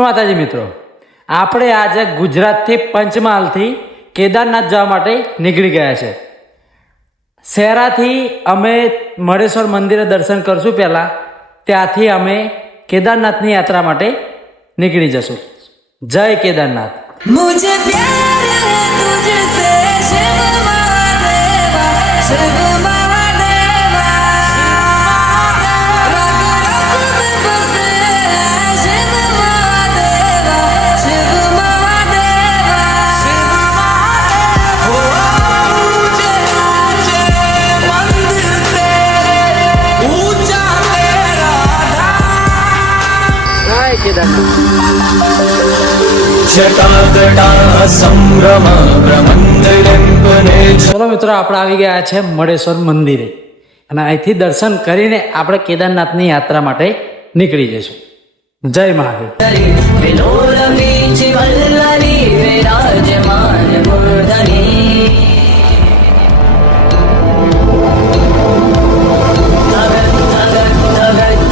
માતાજી મિત્રો, આપણે આજે ગુજરાતથી પંચમહાલથી કેદારનાથ જવા માટે નીકળી ગયા છે. શહેરાથી અમે મળેશ્વર મંદિરે દર્શન કરશું. પહેલાં ત્યાંથી અમે કેદારનાથની યાત્રા માટે નીકળી જશું. જય કેદારનાથ. मुझे प्यार है तुझसे शिव महादेवा, शिव महादेवा, रग रग में बसे हैं शिव महादेवा, शिव महादेवा, शिव महादेवा। हो ऊंचे ऊंचे मंदिर तेरे, ऊंचा तेरा धाम। જય કેદારનાથ. शतागटा संभ्रम ब्रह्मंडलिंपने ચલો મિત્રો, આપણે આવી ગયા છે મળેશ્વર મંદિરે અને અહીંથી દર્શન કરીને આપણે કેદારનાથની યાત્રા માટે નીકળી જઈશું. જય મહાદેવ. विलोल बीच वल्लरी विराजमान मूर्धनि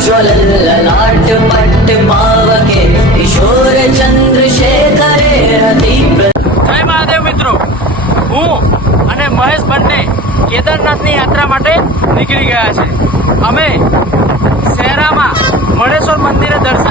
ज्वलल्ललाट पट्ट पावके किशोर चंद्रशेखरे रतिप्र। જય મહાદેવ મિત્રો, હું અને મહેશ બંને કેદારનાથની યાત્રા માટે નીકળી ગયા છે. અમે શહેરામાં મળેશ્વર મંદિરે દર્શન